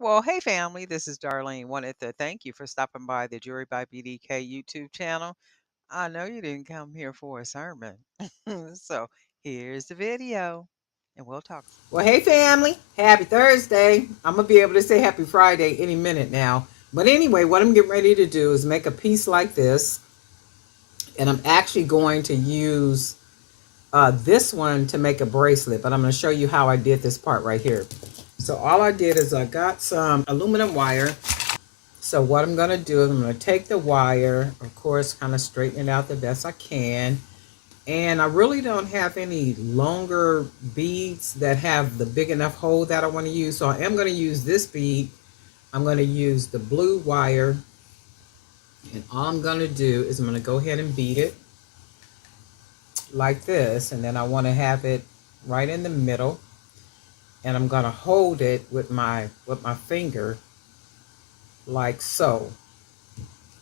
Well, hey family, this is Darlene. Wanted to thank you for stopping by the Jury by BDK YouTube channel. I know you didn't come here for a sermon. So here's the video, and we'll talk. Well, hey family, happy Thursday. I'm gonna be able to say happy Friday any minute now. But anyway, what I'm getting ready to do is make a piece like this, and I'm actually going to use this one to make a bracelet, but I'm going to show you how I did this part right here. So all I did is I got some aluminum wire. So what I'm going to do is I'm going to take the wire, of course, kind of straighten it out the best I can. And I really don't have any longer beads that have the big enough hole that I want to use. So I am going to use this bead. I'm going to use the blue wire. And all I'm going to do is I'm going to go ahead and bead it like this. And then I want to have it right in the middle. And I'm going to hold it with my finger like so.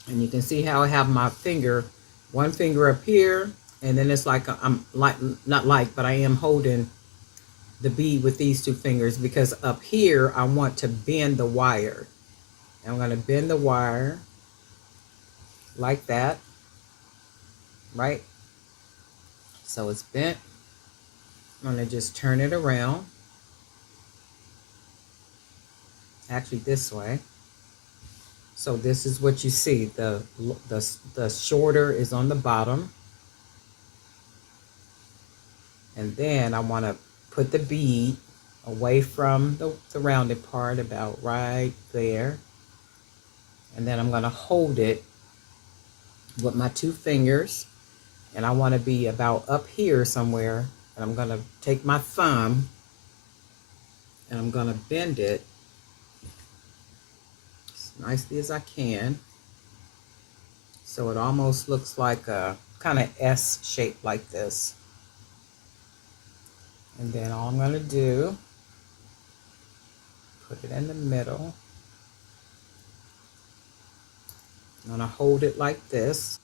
And you can see how I have my finger, one finger up here, and then it's like I'm like not like, but I am holding the bead with these two fingers because up here I want to bend the wire. And I'm going to bend the wire like that, right? So it's bent. I'm going to just turn it around. Actually this way. So this is what you see. The shorter is on the bottom. And then I want to put the bead away from the rounded part about right there. And then I'm going to hold it with my two fingers. And I want to be about up here somewhere. And I'm going to take my thumb and I'm going to bend it as nicely as I can. So it almost looks like a kind of S shape like this. And then all I'm going to do, put it in the middle. I'm going to hold it like this,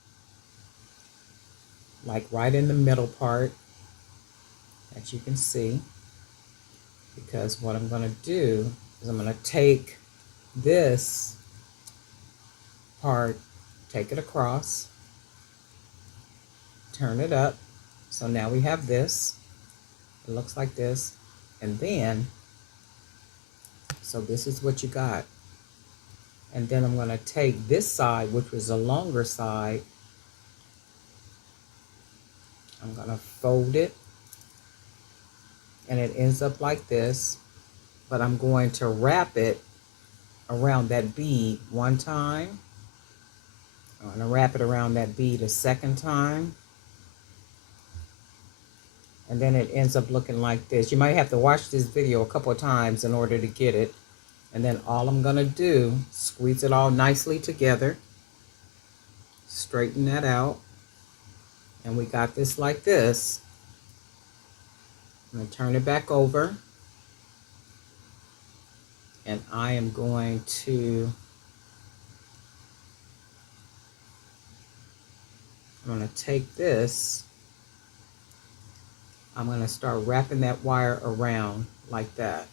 like right in the middle part that you can see. Because what I'm going to do is I'm going to take this part, take it across, turn it up. So now we have this. It looks like this. And then, so this is what you got. And then I'm going to take this side, which was the longer side. I'm going to fold it. And it ends up like this. But I'm going to wrap it around that bead one time. I'm going to wrap it around that bead a second time. And then it ends up looking like this. You might have to watch this video a couple of times in order to get it. And then all I'm going to do, squeeze it all nicely together. Straighten that out. And we got this like this. I'm going to turn it back over. And I am going to, I'm going to take this. I'm going to start wrapping that wire around like that.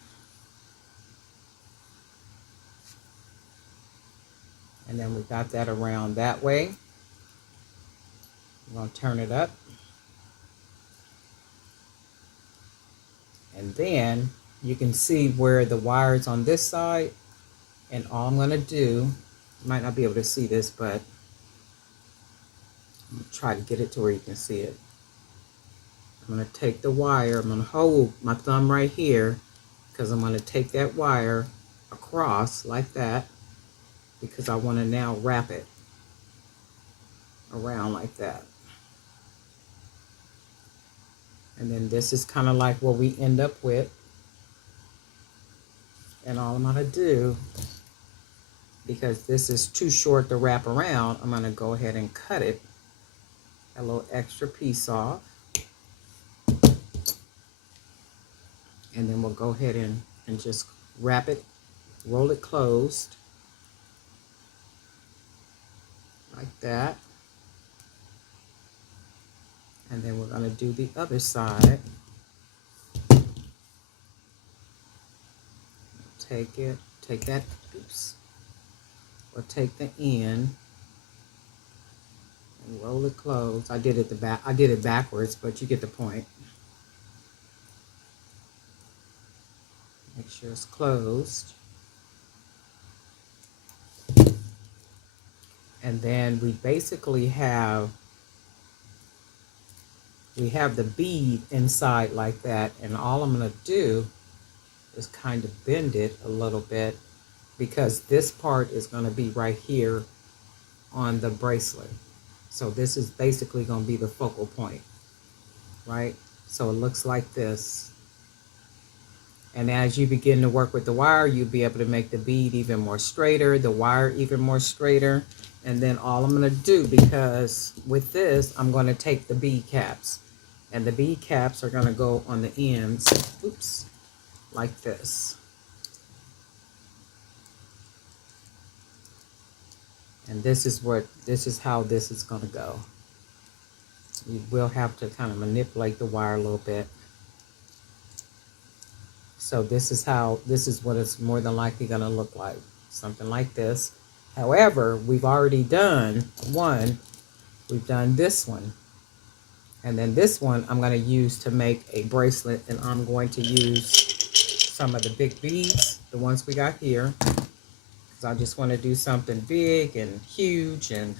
And then we got that around that way. I'm going to turn it up. And then you can see where the wire is on this side. And all I'm going to do, you might not be able to see this, but I'm going to try to get it to where you can see it. I'm going to take the wire, I'm going to hold my thumb right here because I'm going to take that wire across like that because I want to now wrap it around like that. And then this is kind of like what we end up with. And all I'm going to do, because this is too short to wrap around, I'm going to go ahead and cut it, a little extra piece off. And then we'll go ahead and just wrap it, roll it closed, like that. And then we're going to do the other side. Take it, take that, oops, or take the end and roll it closed. I did it backwards, but you get the point. Make sure it's closed. And then we basically have the bead inside like that, and all I'm going to do is kind of bend it a little bit, because this part is going to be right here on the bracelet. So this is basically going to be the focal point, right? So it looks like this. And as you begin to work with the wire, you'll be able to make the bead even more straighter, the wire even more straighter. And then all I'm going to do, because with this, I'm going to take the bead caps. And the bead caps are going to go on the ends, oops, like this. And this is how this is going to go. You will have to kind of manipulate the wire a little bit. So this is what it's more than likely going to look like. Something like this. However, we've already done one. We've done this one. And then this one I'm going to use to make a bracelet. And I'm going to use some of the big beads, the ones we got here. Because I just want to do something big and huge. And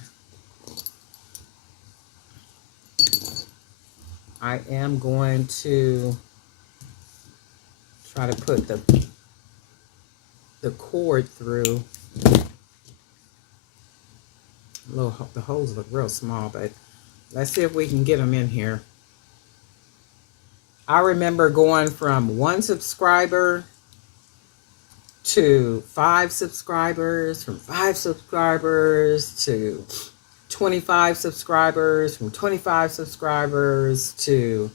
I am going to try to put the cord through. The holes look real small, but let's see if we can get them in here. I remember going from 1 subscriber to 5 subscribers, from 5 subscribers to 25 subscribers, from 25 subscribers to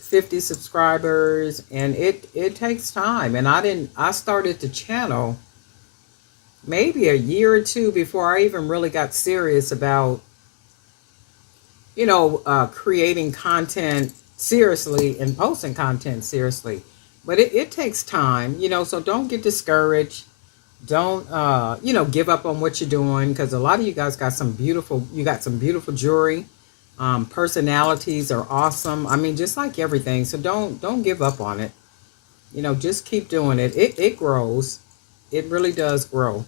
50 subscribers, and it takes time. And I started the channel maybe a year or two before I even really got serious about, creating content seriously and posting content seriously. But it takes time, so don't get discouraged. Don't, give up on what you're doing, because a lot of you guys got some beautiful jewelry. Personalities are awesome. I mean, just like everything. So don't give up on it. Just keep doing it. It grows. It really does grow.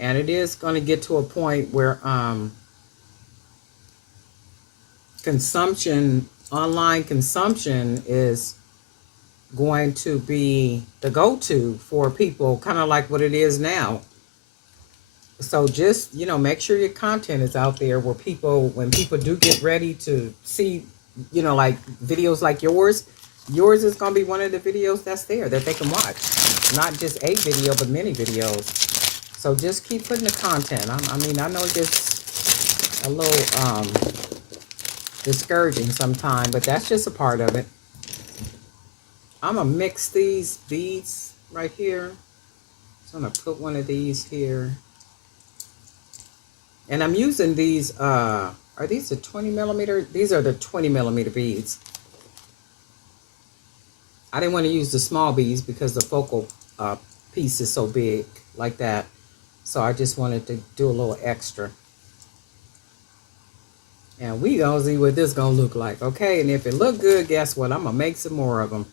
And it is going to get to a point where online consumption is going to be the go-to for people, kind of like what it is now. So just, make sure your content is out there where when people do get ready to see, like videos like yours is going to be one of the videos that's there that they can watch. Not just a video, but many videos. So just keep putting the content. I know it gets a little discouraging sometimes, but that's just a part of it. I'm going to mix these beads right here. So I'm going to put one of these here. And I'm using these, are these the 20 millimeter? These are the 20 millimeter beads. I didn't want to use the small beads because the focal piece is so big like that. So I just wanted to do a little extra. And we gonna see what this gonna look like, okay? And if it look good, guess what? I'm gonna make some more of them.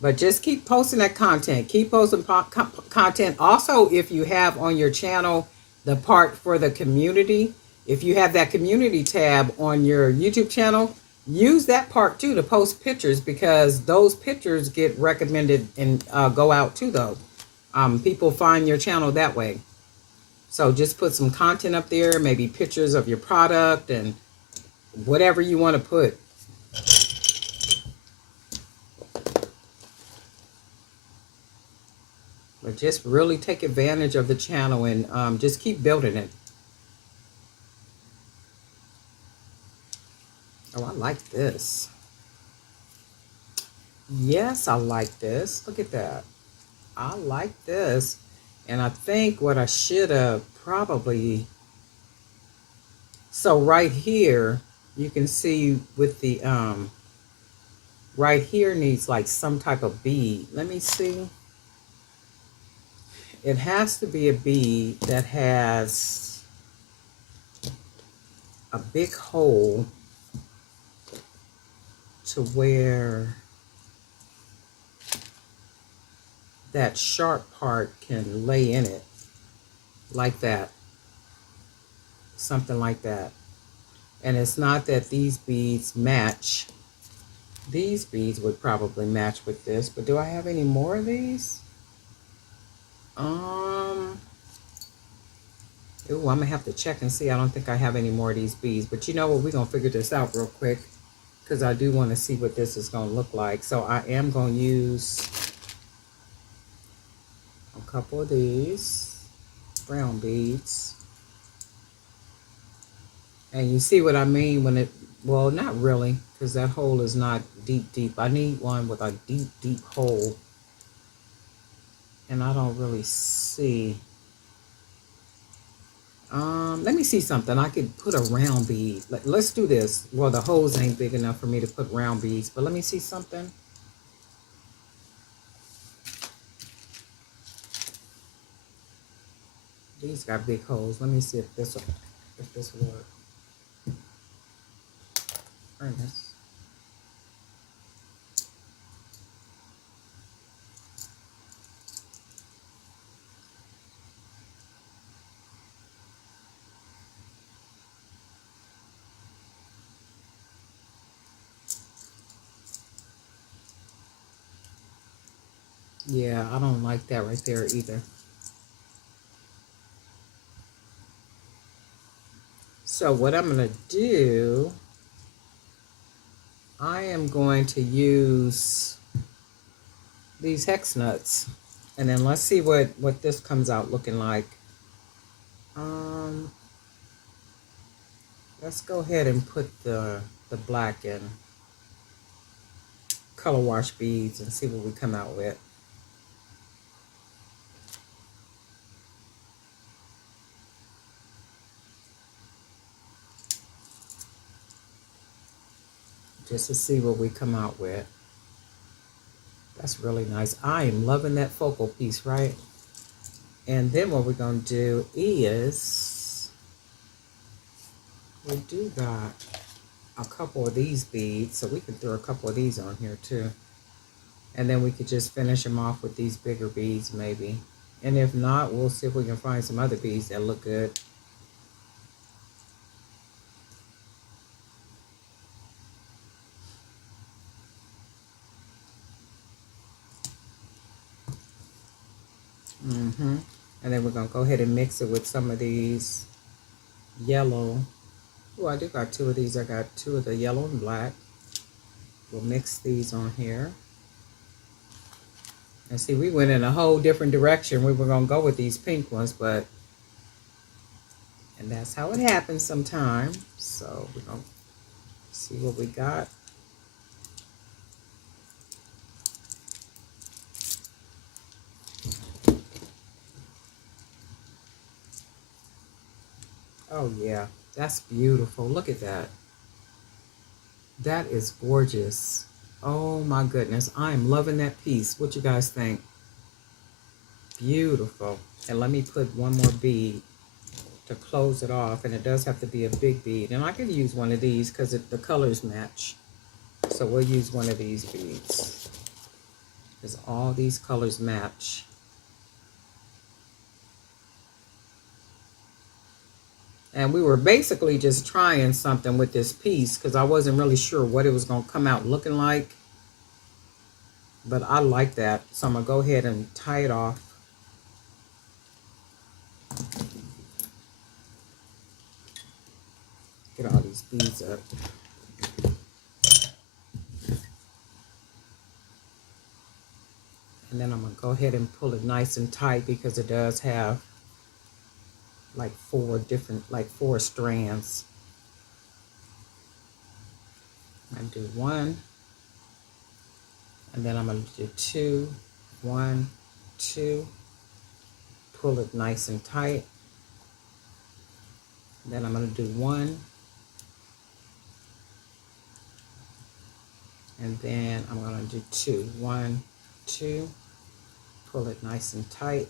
But just keep posting that content. Keep posting content. Also, if you have on your channel the part for the community, if you have that community tab on your YouTube channel, use that part too to post pictures, because those pictures get recommended and go out too, though. People find your channel that way. So just put some content up there, maybe pictures of your product and whatever you want to put. But just really take advantage of the channel and just keep building it. Oh, I like this. Yes, I like this. Look at that. I like this. And I think what I should have probably... So right here, you can see with the... right here needs like some type of bead. Let me see. it has to be a bead that has a big hole to where that sharp part can lay in it, like that, something like that. And it's not that these beads match. These beads would probably match with this, but do I have any more of these? Ooh, I'm gonna have to check and see. I don't think I have any more of these beads, but you know what? We're gonna figure this out real quick because I do want to see what this is gonna look like. So I am gonna use a couple of these brown beads. And you see what I mean when it, well, not really, because that hole is not deep, deep. I need one with a deep, deep hole. And I don't really see. Let me see something. I could put a round bead. Let's do this. Well, the holes ain't big enough for me to put round beads, but let me see something. These got big holes. Let me see if this will work. Ernest. Yeah, I don't like that right there either. So what I'm going to do, I am going to use these hex nuts. And then let's see what this comes out looking like. Let's go ahead and put the black in color wash beads and see what we come out with. Just to see what we come out with. That's really nice. I am loving that focal piece, right? And then what we're going to do is, we do got a couple of these beads, so we can throw a couple of these on here too. And then we could just finish them off with these bigger beads maybe. And if not, we'll see if we can find some other beads that look good. And then we're going to go ahead and mix it with some of these yellow. Oh, I do got two of these. I got two of the yellow and black. We'll mix these on here. And see, we went in a whole different direction. We were going to go with these pink ones, but, and that's how it happens sometimes. So we're going to see what we got. Oh yeah, that's beautiful. Look at that. That is gorgeous. Oh my goodness, I am loving that piece. What you guys think? Beautiful. And let me put one more bead to close it off, and it does have to be a big bead. And I could use one of these because the colors match. So we'll use one of these beads because all these colors match. And we were basically just trying something with this piece because I wasn't really sure what it was going to come out looking like. But I like that. So I'm going to go ahead and tie it off. Get all these beads up. And then I'm going to go ahead and pull it nice and tight because it does have like four strands. I'm going to do one. And then I'm going to do two. One, two. Pull it nice and tight. Then I'm going to do one. And then I'm going to do two. One, two. Pull it nice and tight.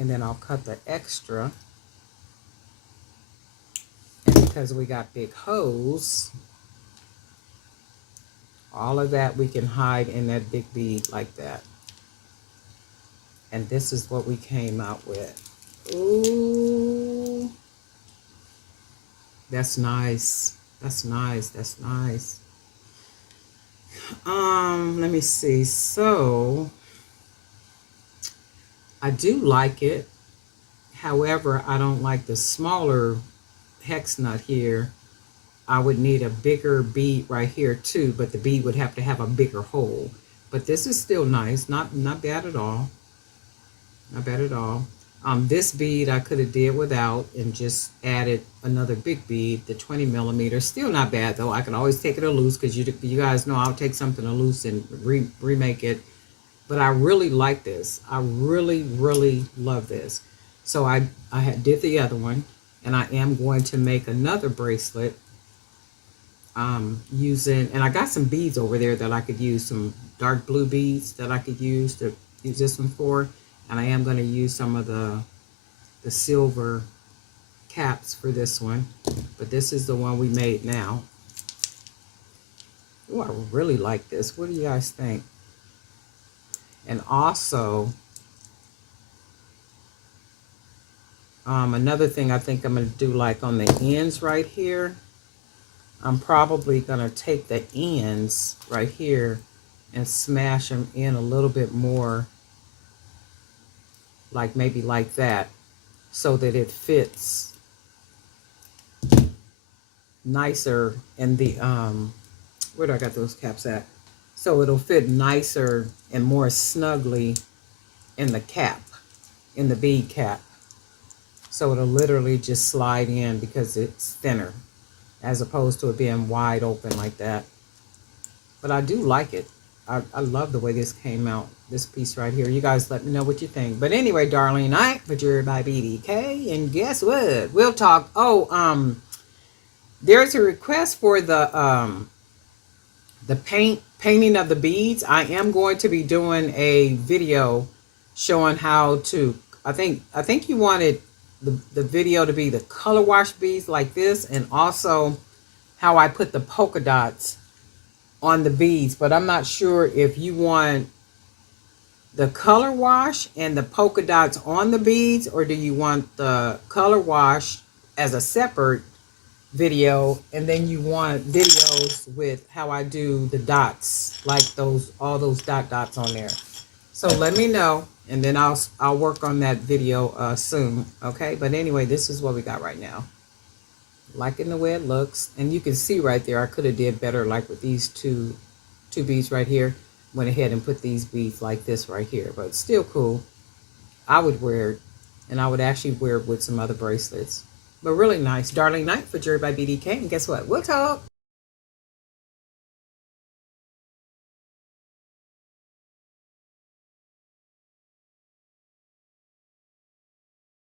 And then I'll cut the extra. And because we got big holes, all of that we can hide in that big bead like that. And this is what we came out with. Ooh, that's nice. That's nice. That's nice. Let me see. So I do like it. However, I don't like the smaller hex nut here. I would need a bigger bead right here too, but the bead would have to have a bigger hole. But this is still nice. Not bad at all. Not bad at all. This bead I could have did without and just added another big bead, the 20 millimeter. Still not bad though. I can always take it a loose because you guys know I'll take something a loose and remake it. But I really like this. I really, really love this. So I did the other one, and I am going to make another bracelet using, and I got some beads over there that I could use, some dark blue beads that I could use to use this one for. And I am going to use some of the silver caps for this one. But this is the one we made now. Oh, I really like this. What do you guys think? And also, another thing I think I'm going to do, like on the ends right here, I'm probably going to take the ends right here and smash them in a little bit more, like maybe like that, so that it fits nicer in the, where do I got those caps at? So it'll fit nicer and more snugly in the cap, in the bead cap. So it'll literally just slide in because it's thinner, as opposed to it being wide open like that. But I do like it. I love the way this came out, this piece right here. You guys let me know what you think. But anyway, darling, night for Jewelry by BDK. And guess what? We'll talk. Oh, there's a request for the painting of the beads. I am going to be doing a video showing how to, I think you wanted the video to be the color wash beads like this, and also how I put the polka dots on the beads. But I'm not sure if you want the color wash and the polka dots on the beads, or do you want the color wash as a separate video, and then you want videos with how I do the dots, like those, all those dots on there. So let me know, and then I'll work on that video soon. Okay, but anyway, this is what we got right now. Liking the way it looks, and you can see right there I could have did better, like with these two beads right here. Went ahead and put these beads like this right here, but still cool. I would wear it, and I would actually wear it with some other bracelets. But really nice. Darling night for Jewelry by BDK, and guess what? We'll talk.